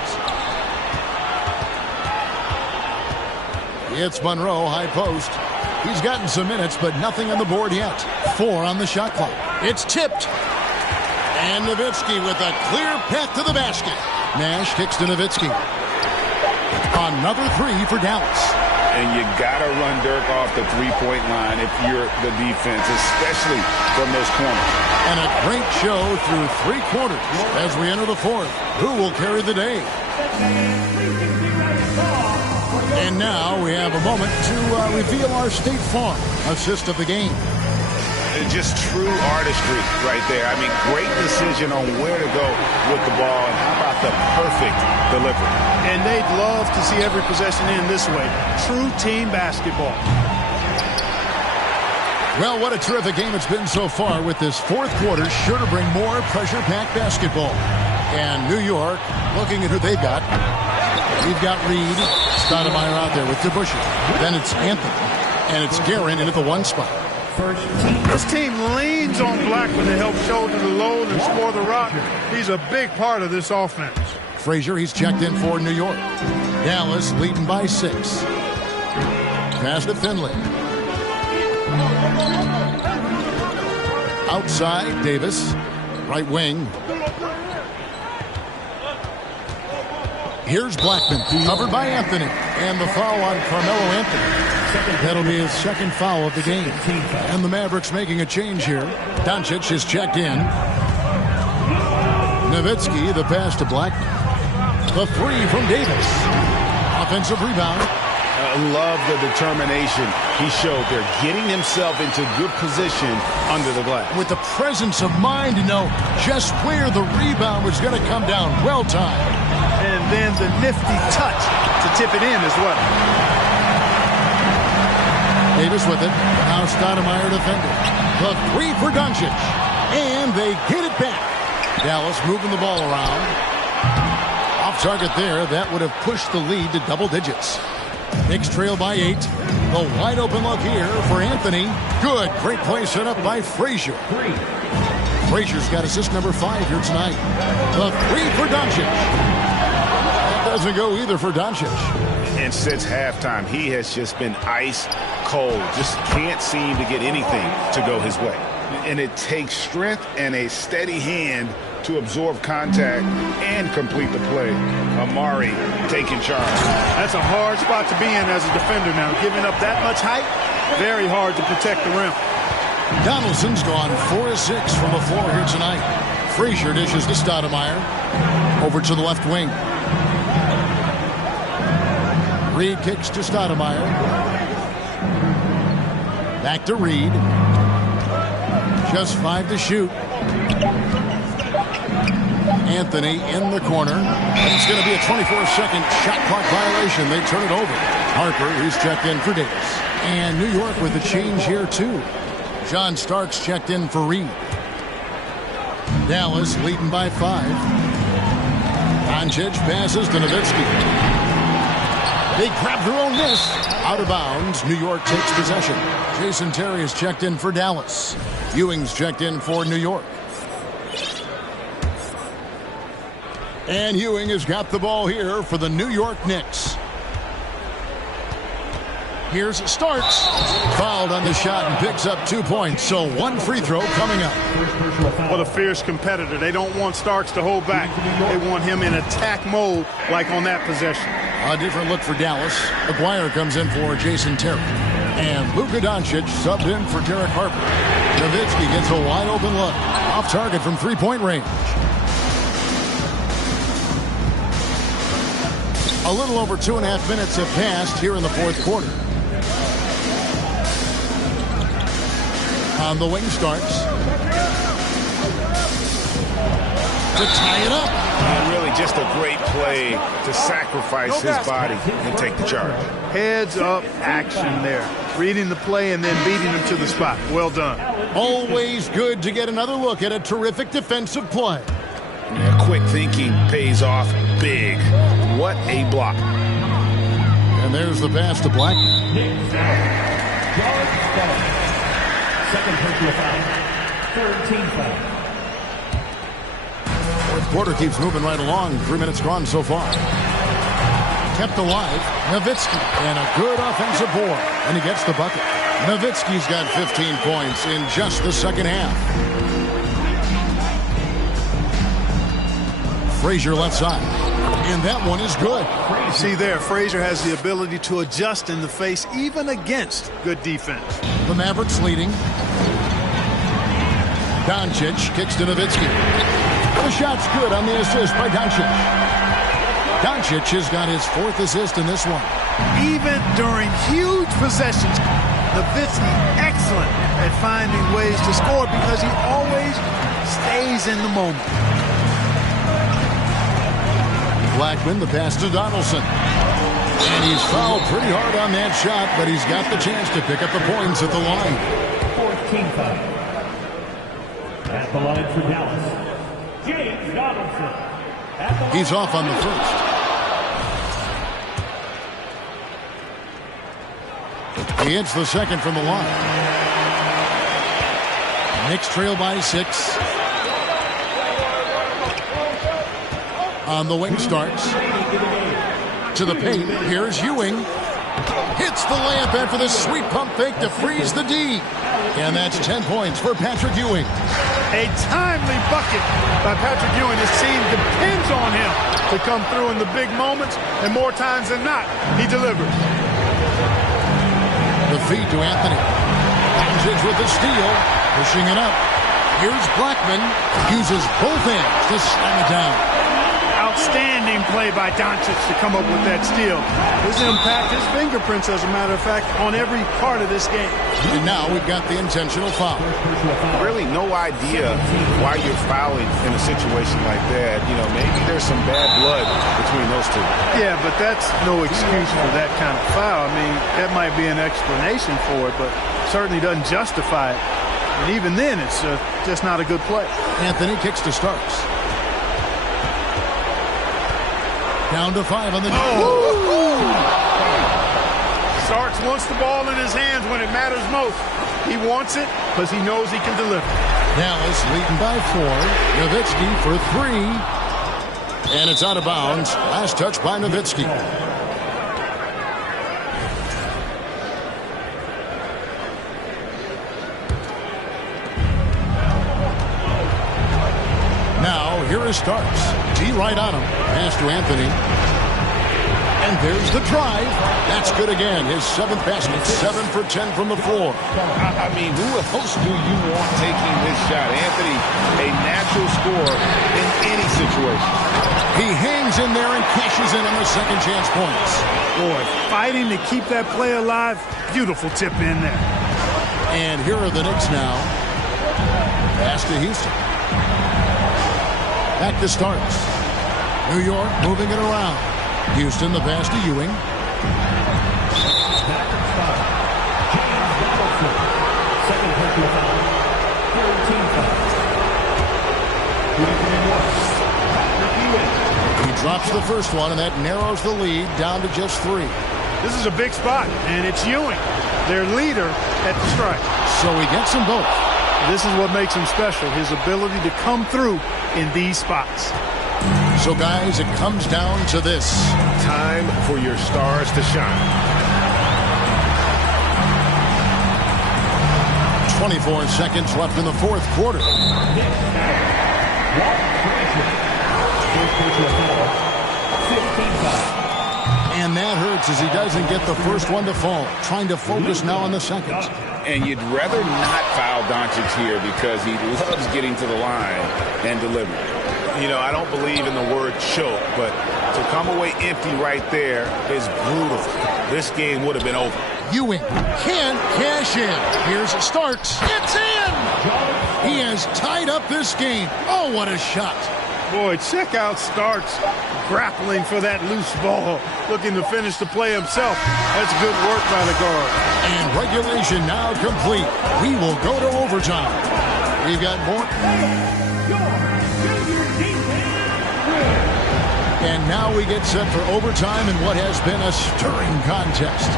It's Monroe, high post. He's gotten some minutes, but nothing on the board yet. 4 on the shot clock. It's tipped. And Nowitzki with a clear path to the basket. Nash kicks to Nowitzki. Another 3 for Dallas. And you got to run Dirk off the three-point line if you're the defense, especially from those corners. And a great show through 3 quarters as we enter the 4th. Who will carry the day? And now we have a moment to reveal our State Farm assist of the game. Just true artistry right there. I mean, great decision on where to go with the ball, and how about the perfect delivery. And they'd love to see every possession end this way. True team basketball. Well, what a terrific game it's been so far, with this 4th quarter sure to bring more pressure-packed basketball. And New York, looking at who they've got. We've got Reed, Stoudemire out there with DeBusschere. Then it's Anthony, and it's Guerin in at the 1 spot. This team leans on Blackman to help shoulder the load and score the rock. He's a big part of this offense. Frazier, he's checked in for New York. Dallas leading by 6. Pass to Finley. Outside, Davis. Right wing. Here's Blackman, covered by Anthony. And the foul on Carmelo Anthony. That'll be his 2nd foul of the game. And the Mavericks making a change here. Doncic is checked in. Nowitzki, the pass to Blackman. The 3 from Davis. Offensive rebound. Love the determination he showed there, getting himself into good position under the glass. With the presence of mind to know just where the rebound was going to come down. Well timed. And then the nifty touch to tip it in as well. Davis with it. Now Stoudemire defending. The 3 for Doncic. And they get it back. Dallas moving the ball around. Off target there. That would have pushed the lead to double digits. Knicks trail by 8. The wide open look here for Anthony. Good. Great play set up by Frazier. Frazier's got assist number 5 here tonight. The 3 for Doncic. That doesn't go either for Doncic. And since halftime, he has just been ice cold. Just can't seem to get anything to go his way. And it takes strength and a steady hand to absorb contact and complete the play. Amari taking charge. That's a hard spot to be in as a defender now. Giving up that much height, very hard to protect the rim. Donaldson's gone 4 of 6 from the floor here tonight. Frazier dishes to Stoudemire. Over to the left wing. Reed kicks to Stoudemire. Back to Reed. Just 5 to shoot. Anthony in the corner. It's going to be a 24-second shot clock violation. They turn it over. Harper, who's checked in for Davis. And New York with a change here, too. John Starks checked in for Reed. Dallas leading by 5. Doncic passes to Nowitzki. They grab their own miss. Out of bounds. New York takes possession. Jason Terry is checked in for Dallas. Ewing's checked in for New York. And Ewing has got the ball here for the New York Knicks. Here's Starks. Fouled on the shot and picks up 2 points. So 1 free throw coming up. What a fierce competitor. They don't want Starks to hold back. They want him in attack mode like on that possession. A different look for Dallas. Aguirre comes in for Jason Terry. And Luka Doncic subbed in for Derek Harper. Nowitzki gets a wide open look. Off target from 3-point range. A little over 2.5 minutes have passed here in the 4th quarter. On the wing, Starks. to tie it up. And really just a great play to sacrifice his body and take the charge. Heads up action there. Reading the play and then beating him to the spot. Well done. Always good to get another look at a terrific defensive play. Yeah, quick thinking pays off big. What a block. And there's the pass to Blackman. Second personal foul. Third team foul. Fourth quarter keeps moving right along. 3 minutes gone so far. Kept alive, Nowitzki, and a good offensive board. And he gets the bucket. Nowitzki's got 15 points in just the second half. Frazier left side. And that one is good. You see there, Frazier has the ability to adjust in the face even against good defense. The Mavericks leading. Doncic kicks to Nowitzki. The shot's good on the assist by Doncic. Doncic has got his 4th assist in this one. Even during huge possessions, Nowitzki excellent at finding ways to score because he always stays in the moment. Blackman, the pass to Donaldson. And he's fouled pretty hard on that shot, but he's got the chance to pick up the points at the line. 14 foul. At the line for Dallas, James Donaldson. He's off on the first. He hits the second from the line. Knicks trail by 6. On the wing starts. To the paint. Here's Ewing. Hits the layup after the sweet pump fake to freeze the D. And that's 10 points for Patrick Ewing. A timely bucket by Patrick Ewing. His team depends on him to come through in the big moments, and more times than not, he delivers. The feed to Anthony. Doncic with the steal. Pushing it up. Here's Blackman. Uses both hands to slam it down. Outstanding play by Doncic to come up with that steal. His impact, his fingerprints, as a matter of fact, on every part of this game. And now we've got the intentional foul. Really no idea why you're fouling in a situation like that. You know, maybe there's some bad blood between those two. Yeah, but that's no excuse for that kind of foul. I mean, that might be an explanation for it, but certainly doesn't justify it. And even then, it's just not a good play. Anthony kicks to Starks. Down to 5 on the... Starks wants the ball in his hands when it matters most. He wants it because he knows he can deliver. Dallas leading by 4. Nowitzki for 3. And it's out of bounds. Last touch by Nowitzki. Now, here is Starks. D right on him. Pass to Anthony. And there's the drive. That's good again. His 7th basket. 7 for 10 from the floor. I mean, who else do you want taking this shot? Anthony, a natural scorer in any situation. He hangs in there and cashes in on the second chance points. Boy, fighting to keep that play alive. Beautiful tip in there. And here are the Knicks now. Pass to Houston. Back to Starks. New York moving it around. Houston, the pass to Ewing. Second personal foul. Third team foul. He drops the first one, and that narrows the lead down to just 3. This is a big spot, and it's Ewing, their leader at the strike. So he gets them both. This is what makes him special, his ability to come through in these spots. So, guys, it comes down to this. Time for your stars to shine. 24 seconds left in the 4th quarter. And that hurts as he doesn't get the first one to fall. Trying to focus now on the second. And you'd rather not foul Doncic here because he loves getting to the line and delivering. You know, I don't believe in the word choke, but to come away empty right there is brutal. This game would have been over. Ewing can't cash in. Here's Starks. It's in! He has tied up this game. Oh, what a shot. Boy, check out Starks grappling for that loose ball, looking to finish the play himself. That's good work by the guard. And regulation now complete. We will go to overtime. We've got more. And now we get set for overtime in what has been a stirring contest.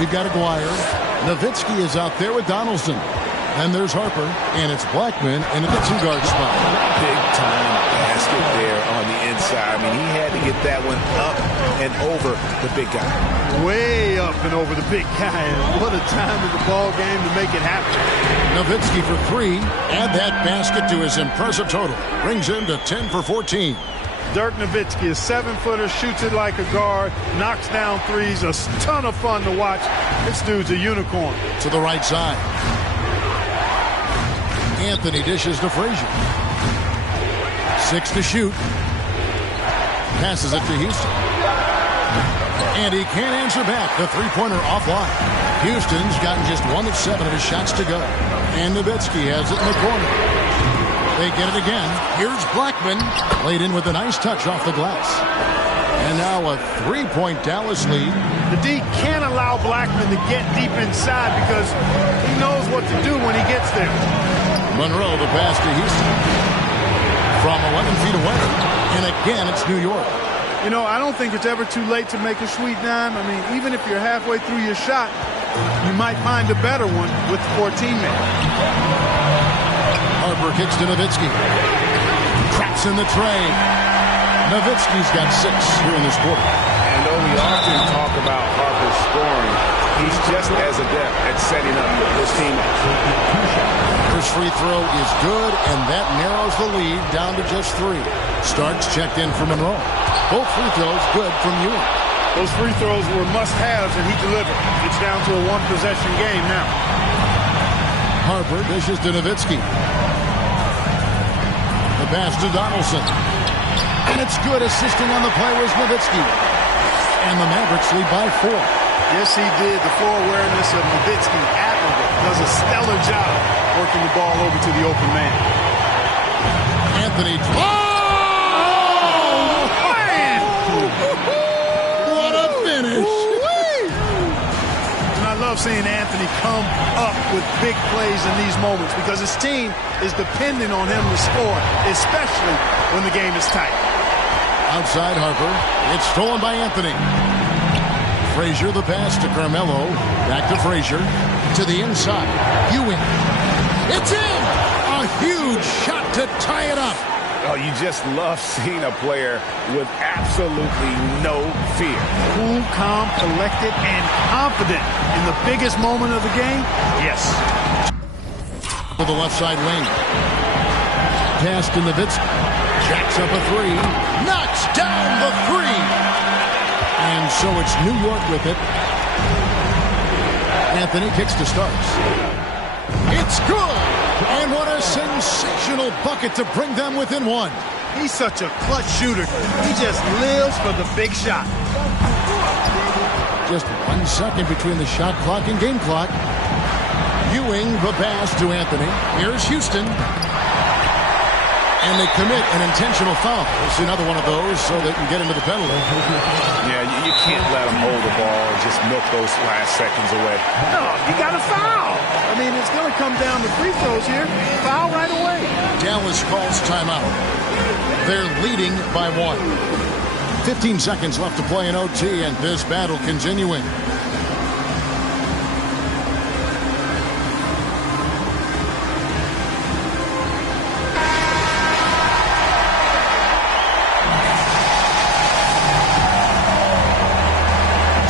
We've got Aguirre. Nowitzki is out there with Donaldson. Then there's Harper, and it's Blackman in the two-guard spot. Big-time basket there on the inside. I mean, he had to get that one up and over the big guy. Way up and over the big guy. And what a time in the ball game to make it happen. Nowitzki for 3. Add that basket to his impressive total. Brings him to 10 for 14. Dirk Nowitzki, a 7-footer, shoots it like a guard, knocks down threes, a ton of fun to watch. This dude's a unicorn. To the right side. Anthony dishes to Frazier. 6 to shoot. Passes it to Houston. And he can't answer back. The three-pointer offline. Houston's gotten just 1 of 7 of his shots to go. And Nowitzki has it in the corner. They get it again. Here's Blackman. Laid in with a nice touch off the glass. And now a 3-point Dallas lead. The D can't allow Blackman to get deep inside because he knows what to do when he gets there. Monroe, the pass to Houston. From 11 feet away. And again, it's New York. You know, I don't think it's ever too late to make a sweet dime. I mean, even if you're halfway through your shot, you might find a better one with the 14-man. Harper kicks to Nowitzki. Traps in the tray. Nowitzki's got 6 here in this quarter. And though we often talk about Harper's scoring, he's just as adept at setting up his teammates. First free throw is good, and that narrows the lead down to just 3. Starks checked in for Monroe. Both free throws good from Ewing. Those free throws were must-haves, and he delivered. It's down to a one-possession game now. Harper dishes to Nowitzki. The pass to Donaldson. And it's good. Assisting on the play was Nowitzki. And the Mavericks lead by 4. Yes, he did. The floor awareness of Nowitzki, admirable. Does a stellar job working the ball over to the open man. Anthony. Oh, man! What a finish. And I love seeing Anthony come up with big plays in these moments because his team is depending on him to score, especially when the game is tight. Outside Harper. It's stolen by Anthony. Frazier the pass to Carmelo. Back to Frazier. To the inside. Ewing. It's in! A huge shot to tie it up. Oh, you just love seeing a player with absolutely no fear. Cool, calm, collected, and confident in the biggest moment of the game. Yes. To the left side wing. Pass to Nowitzki. Jacks up a 3. Knocks down the 3. And so it's New York with it. Anthony kicks to Starks. It's good! And what a sensational bucket to bring them within 1. He's such a clutch shooter. He just lives for the big shot. Just 1 second between the shot clock and game clock. Ewing the pass to Anthony. Here's Houston. And they commit an intentional foul. It's another one of those so they can get into the penalty. Yeah, you can't let them hold the ball and just milk those last seconds away. No, you got to foul. I mean, it's going to come down to free throws here. Foul right away. Dallas calls timeout. They're leading by 1. 15 seconds left to play in OT, and this battle continuing.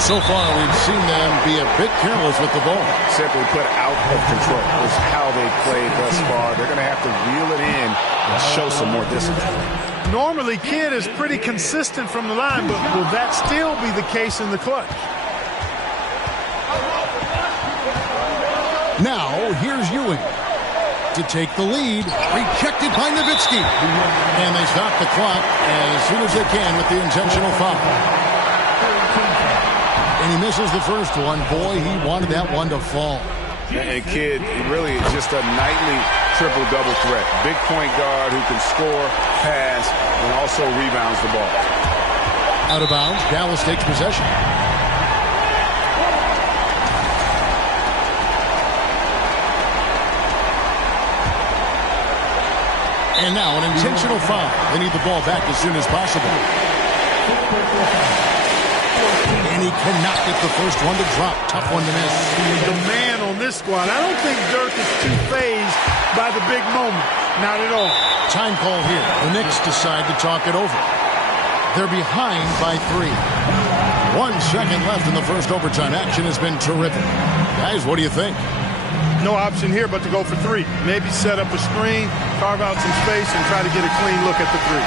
So far, we've seen them be a bit careless with the ball. Simply put, out of control is how they played thus far. They're going to have to reel it in and show some more discipline. Normally, Kidd is pretty consistent from the line, but will that still be the case in the clutch? Now, here's Ewing to take the lead. Rejected by Nowitzki. And they stop the clock as soon as they can with the intentional foul. And he misses the first one. Boy, he wanted that one to fall. And Kidd, really just a nightly triple-double threat. Big point guard who can score, pass, and also rebounds the ball. Out of bounds, Dallas takes possession. And now an intentional foul. They need the ball back as soon as possible. And he cannot get the first one to drop. Tough one to miss. The man on this squad. I don't think Dirk is too fazed by the big moment. Not at all. Time call here. The Knicks decide to talk it over. They're behind by 3. 1 second left in the first overtime. Action has been terrific. Guys, what do you think? No option here but to go for 3. Maybe set up a screen, carve out some space, and try to get a clean look at the 3.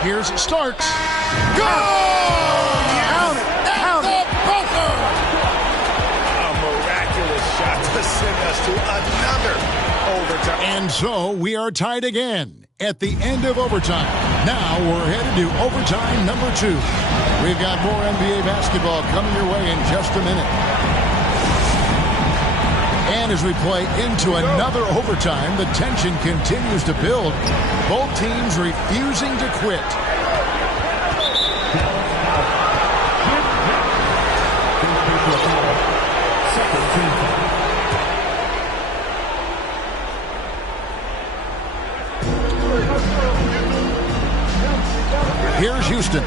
Here's Starks. Go! Count it! Count it! A miraculous shot to send us to another overtime. And so we are tied again at the end of overtime. Now we're headed to overtime number 2. We've got more NBA basketball coming your way in just a minute. And as we play into another overtime, the tension continues to build. Both teams refusing to quit. Here's Houston.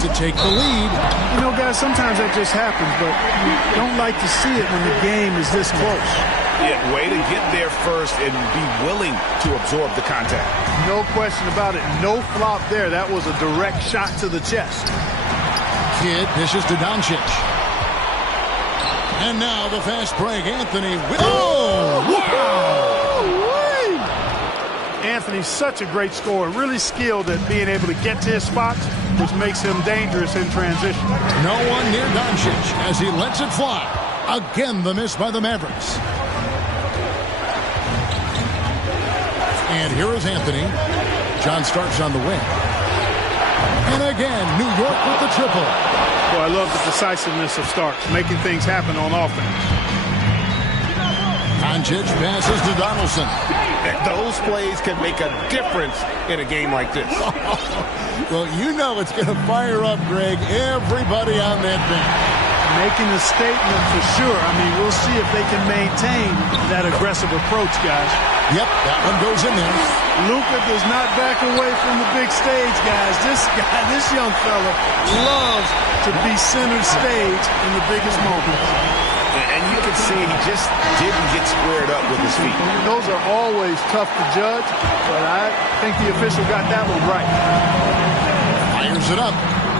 To take the lead. You know, guys, sometimes that just happens, but you don't like to see it when the game is this close. Yeah, way to get there first and be willing to absorb the contact. No question about it. No flop there. That was a direct shot to the chest. Kidd dishes to Doncic. And now the fast break. Anthony with... Oh! Wow! Anthony's such a great scorer. Really skilled at being able to get to his spots, which makes him dangerous in transition. No one near Doncic as he lets it fly. Again, the miss by the Mavericks. And here is Anthony. John Starks on the wing. And again, New York with the triple. Well, I love the decisiveness of Starks, making things happen on offense. Doncic passes to Donaldson. Those plays can make a difference in a game like this. Well, you know it's going to fire up, Greg, everybody on that bench. Making a statement for sure. I mean, we'll see if they can maintain that aggressive approach, guys. Yep, that one goes in there. Luka does not back away from the big stage, guys. This young fella loves to be center stage in the biggest moments. And you can see he just didn't get squared up with his feet. Those are always tough to judge, but I think the official got that one right. Fires it up,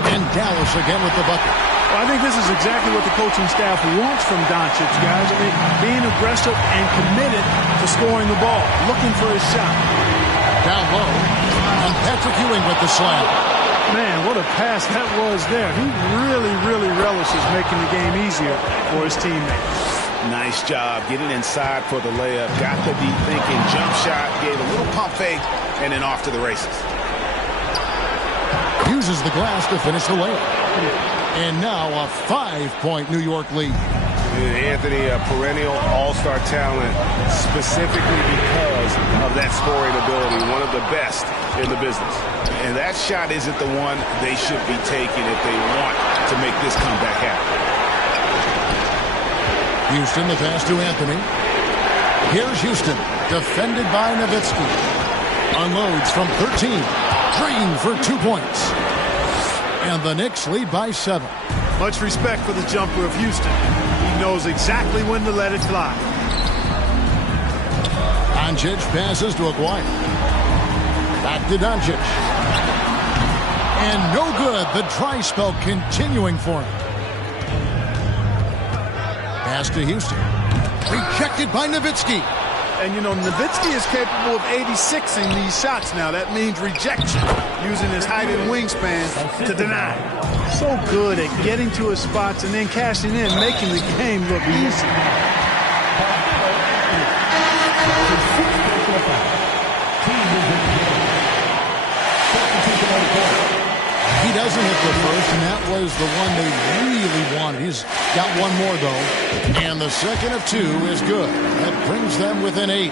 and Dallas again with the bucket. Well, I think this is exactly what the coaching staff wants from Doncic, guys. I mean, being aggressive and committed to scoring the ball, looking for his shot. Down low, and Patrick Ewing with the slam. Man, what a pass that was there. He really, really relishes making the game easier for his teammates. Nice job getting inside for the layup. Got the deep thinking jump shot, gave a little pump fake, and then off to the races. Uses the glass to finish the layup. And now a 5-point New York lead. Anthony, a perennial all-star talent, specifically because of that scoring ability, one of the best in the business. And that shot isn't the one they should be taking if they want to make this comeback happen. Houston, the pass to Anthony. Here's Houston, defended by Nowitzki. Unloads from 13. Green for 2 points. And the Knicks lead by 7. Much respect for the jumper of Houston. He knows exactly when to let it fly. Doncic passes to Aguirre. Back to Doncic. And no good. The dry spell continuing for him. Pass to Houston. Rejected by Nowitzki. And, you know, Nowitzki is capable of 86ing these shots now. That means rejection, using his height and wingspan to deny. So good at getting to his spots and then cashing in, making the game look easy. He doesn't hit the first, and that was the one they really wanted. He's got one more, though. And the second of two is good. That brings them within 8.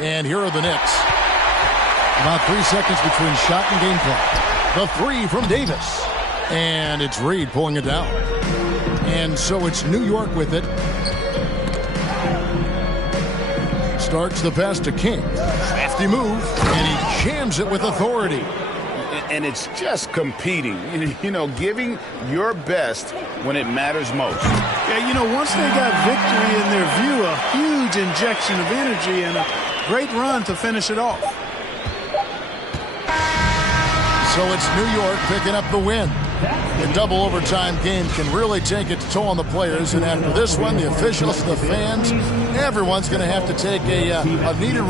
And here are the Knicks. About 3 seconds between shot and game clock. The three from Davis. And it's Reed pulling it down. And so it's New York with it. Starks the pass to King. Crafty move. And he jams it with authority. And it's just competing, you know, giving your best when it matters most. Yeah, you know, once they got victory in their view, a huge injection of energy and a great run to finish it off. So it's New York picking up the win. A double overtime game can really take its toll on the players, and after this one, the officials, the fans, everyone's going to have to take a needed